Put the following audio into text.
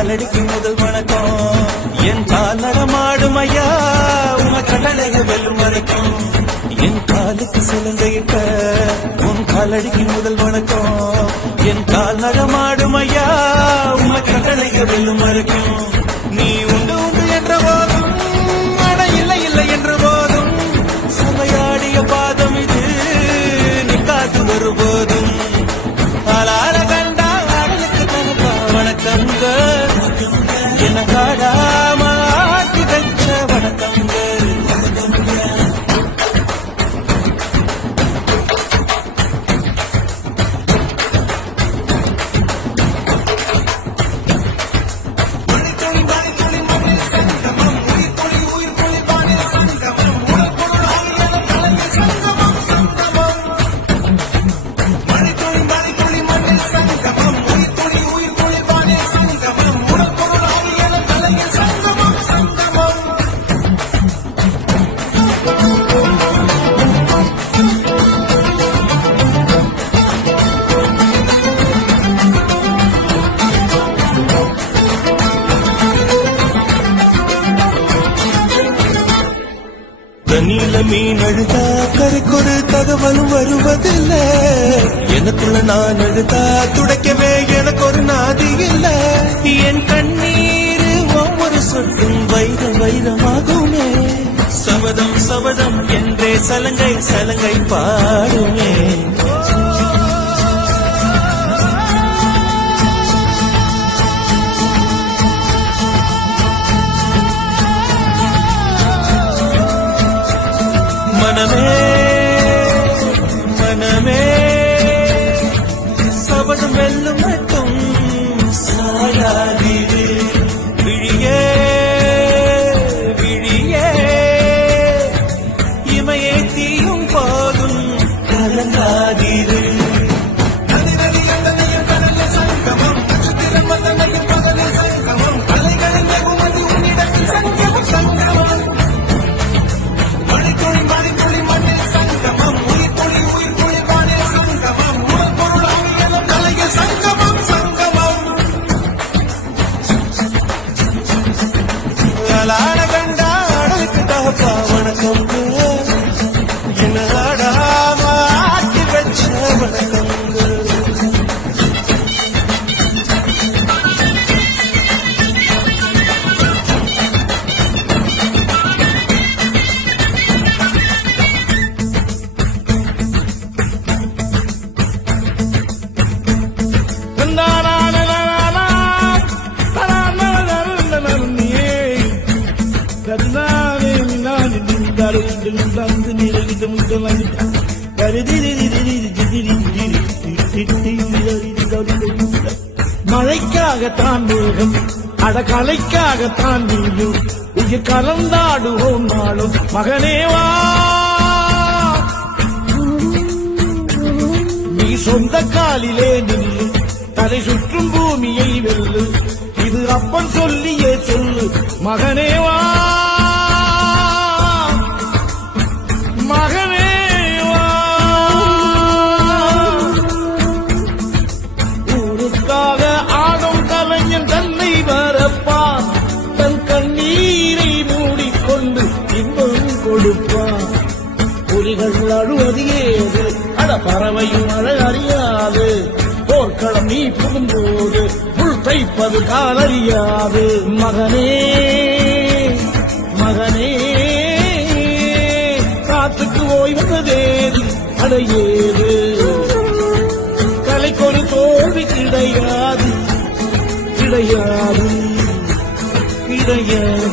காலடிக்கு முதல் வணக்கம் என் கால் நடமாடும் ஐயா உம கடலைய வெல்லும் வணக்கம் என் காலுக்கு சிலந்தையிட்ட உன் காலடிக்கு முதல் வணக்கம் என் கால் நடமாடும் ஐயா உம கடலைய வெல்லும் வணக்கம் நீ உண்டு உண்டு என்ற போதும் அட இல்லை இல்லை என்ற போதும் சமையாடிய பாதம் இது நீ காத்து வரும்போதும் ஆளார கண்டா ஆடலுக்கு தனப்பா வணக்கங்க என்ன காடாம ஆட்டி வச்ச வணக்கங்க தண்ணியில மீன் அழுதா கரைக்கொரு தகவலும் வருவதில்லை எனக்குள்ள நான் அழுதா துடைக்கவே எனக்கு ஒரு நாதி இல்லை என் கண்ணீர் ஒவ்வொரு சொட்டும் வைரம் வைரமாகுமே சபதம் சபதம் என்றே சலங்கை சலங்கை பாடுமே மனமே மனமே சபதம் வெல்லும் மட்டும் சாயாதீரு விழியே விழியே இமையே தீயும் போதும் கலங்காதீரு ஆளான கண்டா அடலுக்கு தகப்பா வணக்கம் என்ன ஆடாம ஆட்டி வச்ச வணக்கம் மழைக்காகத்தான் மேகம் அடகலைக்காகத்தான் நீயும் உயிர் கலந்தாடுவோம் நாளும் மகனேவா நீ சொந்த காலிலே நில்லு தலை சுற்றும் பூமியை வெல்லு இது அப்பன் சொல்லியே சொல்லு மகனேவா மகனேவா ஊருக்காக ஆடும் கலைஞன் தன்னை வரப்பான் தன் கண்ணீரை மூடிக்கொண்டு இன்பம் கொடுப்பான் புலிகள் அழுவது ஏது அட பறவையும் அழ அறியாது போர்க்களம் நீ புகும்போது புல் தைப்பது காலறியாது மகனே மகனே காத்துக்கு ஓய்வதேது அடையேது கலைக்கொரு தோல்வி கிடையாது கிடையாது கிடையாது